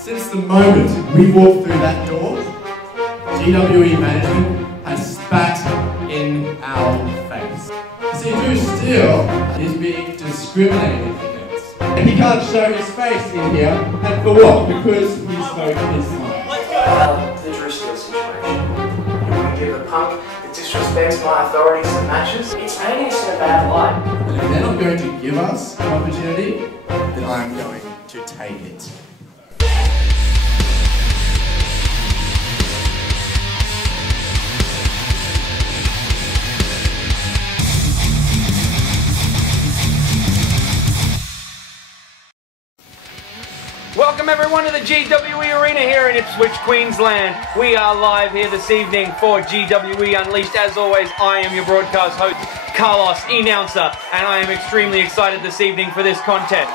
Since the moment we walked through that door, GWE management has spat in our face. See, Drew Steele is being discriminated against. And he can't show his face in here, and for what? Because he spoke his mind. The Drew Steele situation. You want to give a punk that disrespects my authority some matches? It's painting us in a bad light. And if they're not going to give us an opportunity, then I'm going to take it. Welcome everyone to the GWE Arena here in Ipswich, Queensland. We are live here this evening for GWE Unleashed. As always, I am your broadcast host, Carlos, announcer, and I am extremely excited this evening for this contest.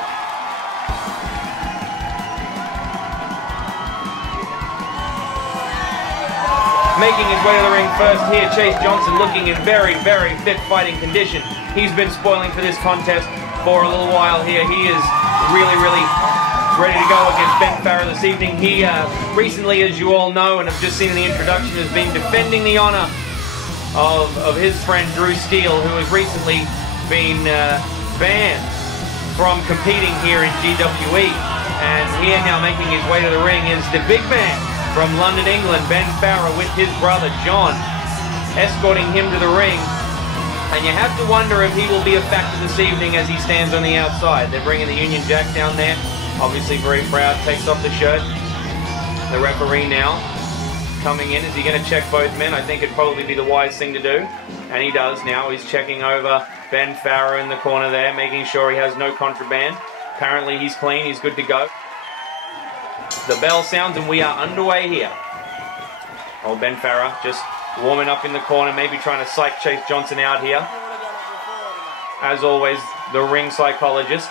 Making his way to the ring first here, Chase Johnson, looking in very, very fit fighting condition. He's been spoiling for this contest for a little while here. He is really ready to go against Ben Farrar this evening. He recently, as you all know and have just seen in the introduction, has been defending the honor of his friend Drew Steele, who has recently been banned from competing here in GWE. And here now making his way to the ring is the big man from London, England, Ben Farrar, with his brother John, escorting him to the ring. And you have to wonder if he will be a factor this evening as he stands on the outside. They're bringing the Union Jack down there. Obviously very proud, takes off the shirt. The referee now coming in. Is he going to check both men? I think it'd probably be the wise thing to do. And he does now. He's checking over Ben Farrar in the corner there, making sure he has no contraband. Apparently he's clean, he's good to go. The bell sounds and we are underway here. Old Ben Farrar just warming up in the corner, maybe trying to psych Chase Johnson out here. As always, the ring psychologist.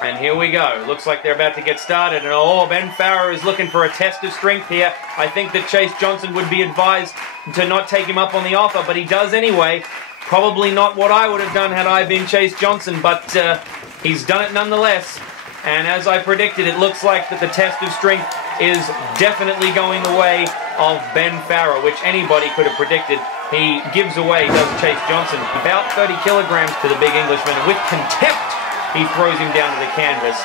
And here we go. Looks like they're about to get started. And oh, Ben Farrar is looking for a test of strength here. I think that Chase Johnson would be advised to not take him up on the offer, but he does anyway. Probably not what I would have done had I been Chase Johnson, but he's done it nonetheless. And as I predicted, it looks like that the test of strength is definitely going the way of Ben Farrar, which anybody could have predicted. He gives away, does Chase Johnson, about 30 kilograms to the big Englishman, and with contempt, he throws him down to the canvas.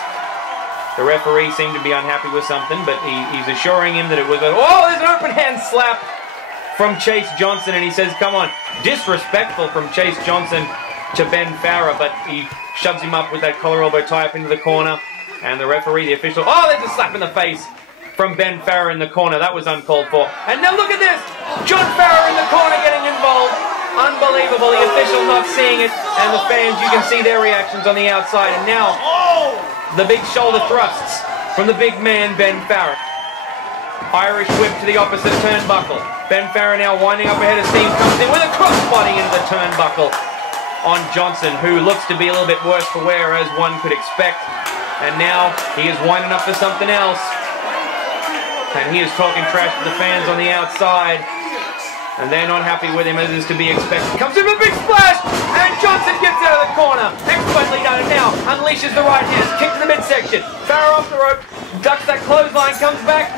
The referee seemed to be unhappy with something, but he's assuring him that it was oh, there's an open hand slap from Chase Johnson, and he says, come on. Disrespectful from Chase Johnson to Ben Farrar, but he shoves him up with that collar elbow tie up into the corner, and the referee, the official, oh, there's a slap in the face from Ben Farrar in the corner. That was uncalled for. And now look at this! John Farrar in the corner getting involved. Unbelievable, the official not seeing it, and the fans, you can see their reactions on the outside. And now, the big shoulder thrusts from the big man, Ben Farrar. Irish whip to the opposite turnbuckle. Ben Farrar now winding up ahead of steam, comes in with a crossbody into the turnbuckle on Johnson, who looks to be a little bit worse for wear, as one could expect. And now, he is winding up for something else. And he is talking trash to the fans on the outside. And they're not happy with him, as is to be expected. Comes in with a big splash, and Johnson gets out of the corner. Expertly done, and now unleashes the right hand, kick to the midsection. Farrar off the rope, ducks that clothesline, comes back,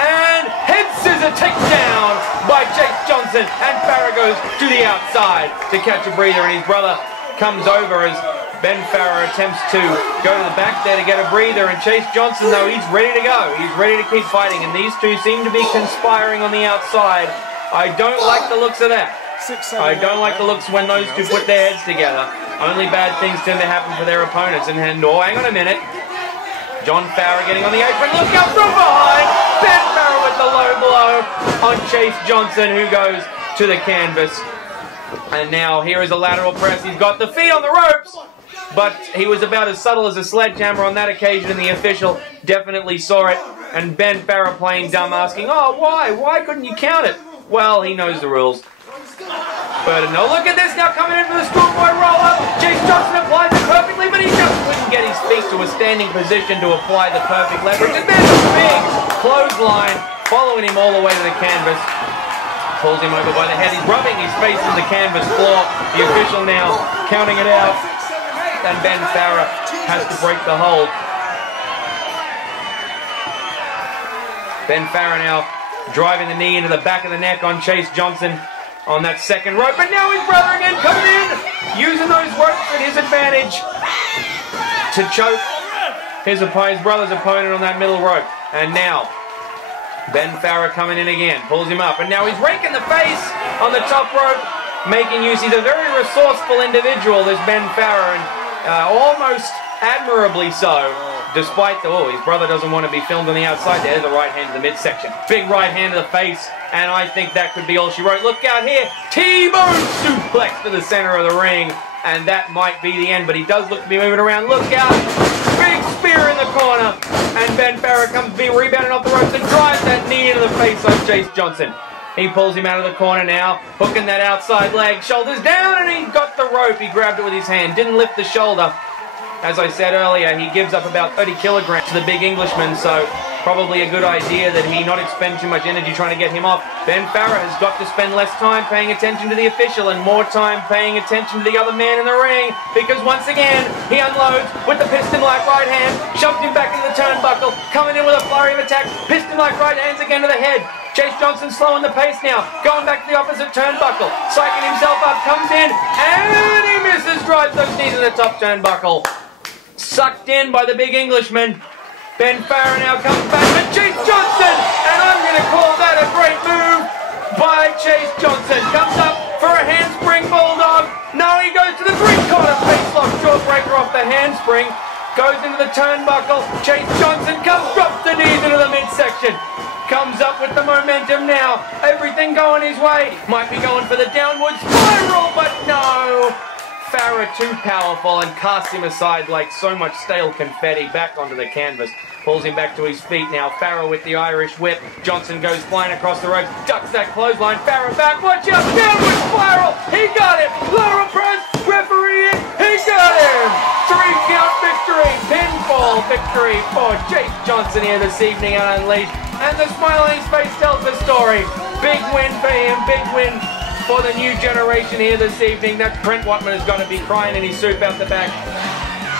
and head scissor takedown by Chase Johnson. And Farrar goes to the outside to catch a breather, and his brother comes over as Ben Farrar attempts to go to the back there to get a breather. And Chase Johnson, though, he's ready to go. He's ready to keep fighting, and these two seem to be conspiring on the outside. I don't like the looks of that. I don't like the looks when those two put their heads together. Only bad things tend to happen for their opponents. And oh, hang on a minute. John Farrar getting on the apron. Look out from behind. Ben Farrar with the low blow on Chase Johnson, who goes to the canvas. And now here is a lateral press. He's got the feet on the ropes, but he was about as subtle as a sledgehammer on that occasion, and the official definitely saw it. And Ben Farrar playing dumb, asking, oh, why? Why couldn't you count it? Well, he knows the rules. But no, look at this now, coming in for the schoolboy roll-up. Chase Johnson applies it perfectly, but he just couldn't get his feet to a standing position to apply the perfect leverage. And then a big clothesline, following him all the way to the canvas. Pulls him over by the head. He's rubbing his face in the canvas floor. The official now counting it out. And Ben Farrar has to break the hold. Ben Farrar now driving the knee into the back of the neck on Chase Johnson on that second rope. But now his brother again coming in, using those ropes at his advantage to choke his brother's opponent on that middle rope. And now Ben Farrar coming in again, pulls him up, and now he's raking the face on the top rope, making use. He's a very resourceful individual, this Ben Farrar, and almost admirably so, despite the, his brother doesn't want to be filmed on the outside. There's the right hand to the midsection. Big right hand to the face, and I think that could be all she wrote. Look out here, T-bone suplex to the center of the ring, and that might be the end, but he does look to be moving around. Look out, big spear in the corner, and Ben Farrar comes to be rebounding off the ropes and drives that knee into the face of Chase Johnson. He pulls him out of the corner now, hooking that outside leg, shoulders down, and he got the rope. He grabbed it with his hand, didn't lift the shoulder. As I said earlier, he gives up about 30 kilograms to the big Englishman, so probably a good idea that he not expend too much energy trying to get him off. Ben Farrar has got to spend less time paying attention to the official and more time paying attention to the other man in the ring, because once again, he unloads with the piston-like right hand, shoves him back into the turnbuckle, coming in with a flurry of attacks, piston-like right hands again to the head. Chase Johnson slowing the pace now, going back to the opposite turnbuckle, psyching himself up, comes in, and he misses, drives those knees in the top turnbuckle. Sucked in by the big Englishman. Ben Farrar now comes back with Chase Johnson, and I'm going to call that a great move by Chase Johnson. Comes up for a handspring bulldog. No, he goes to the three-quarter facelock jawbreaker off the handspring. Goes into the turnbuckle. Chase Johnson comes, drops the knees into the midsection. Comes up with the momentum now. Everything going his way. Might be going for the downward spiral, but no. Farrar too powerful and casts him aside like so much stale confetti back onto the canvas. Pulls him back to his feet now. Farrar with the Irish whip. Johnson goes flying across the ropes. Ducks that clothesline. Farrar back. Watch out. Downward spiral. He got it. Lower press. Referee in. He got him. 3 count victory. Pinfall victory for Chase Johnson here this evening at Unleashed. And the smile on his face tells the story. Big win for him. Big win for the new generation here this evening. That Trent Whatman is going to be crying in his soup out the back.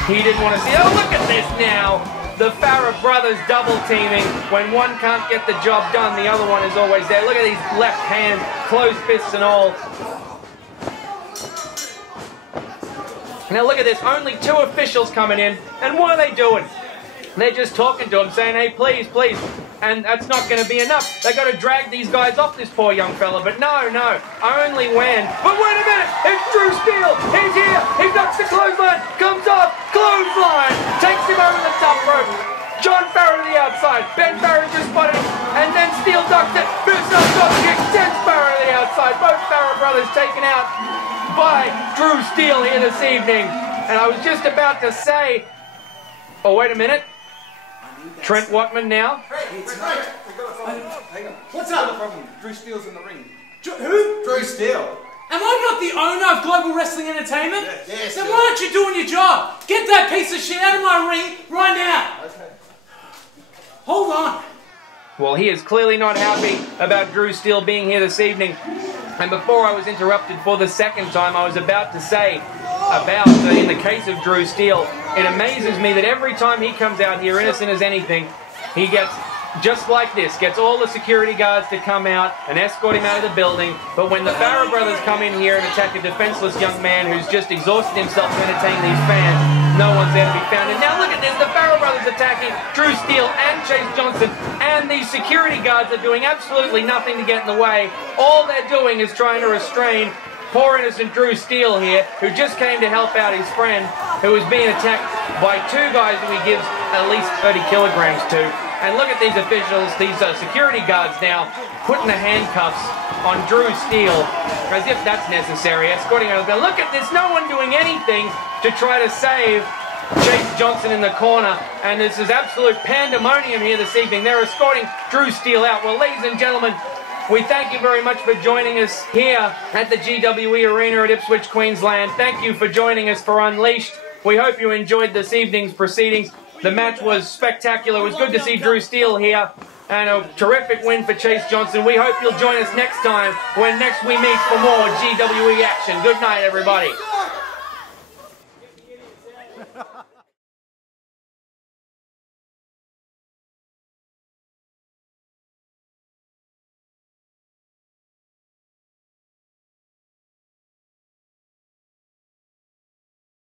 He didn't want to see. Oh, look at this now. The Farrar Brothers double teaming. When one can't get the job done, the other one is always there. Look at these left hands, closed fists and all. Now look at this. Only 2 officials coming in. And what are they doing? They're just talking to him, saying, hey, please, please. And that's not going to be enough. They've got to drag these guys off this poor young fella. But no, only when. But wait a minute, it's Drew Steele. He's here. He ducks the clothesline, comes off, clothesline, takes him over the top rope. John Farrar to the outside. Ben Farrar just spotted him, and then Steele ducks it. Moonsault drop kick, sends Farrar to the outside. Both Farrar brothers taken out by Drew Steele here this evening. And I was just about to say, oh, wait a minute. Trent Whatman now. Hey, hang on. What's up? Drew Steele's in the ring. Who? Drew Steele. Am I not the owner of Global Wrestling Entertainment? Yes. Then why aren't you doing your job? Get that piece of shit out of my ring right now. Okay. Hold on. Well, he is clearly not happy about Drew Steele being here this evening. And before I was interrupted for the second time, I was about to say about, in the case of Drew Steele, it amazes me that every time he comes out here, innocent as anything, he gets, just like this, gets all the security guards to come out and escort him out of the building. But when the Farrar brothers come in here and attack a defenseless young man who's just exhausted himself to entertain these fans, no one's there to be found. And now look at this, the Farrar brothers attacking Drew Steele and Chase Johnson, and these security guards are doing absolutely nothing to get in the way. All they're doing is trying to restrain poor innocent Drew Steele here, who just came to help out his friend, who was being attacked by 2 guys who he gives at least 30 kilograms to. And look at these officials, these security guards now, putting the handcuffs on Drew Steele, as if that's necessary, escorting out of the building. Look at this, no one doing anything to try to save Chase Johnson in the corner, and this is absolute pandemonium here this evening. They're escorting Drew Steele out. Well, ladies and gentlemen, we thank you very much for joining us here at the GWE Arena at Ipswich, Queensland. Thank you for joining us for Unleashed. We hope you enjoyed this evening's proceedings. The match was spectacular. It was good to see Drew Steele here, and a terrific win for Chase Johnson. We hope you'll join us next time when next we meet for more GWE action. Good night, everybody.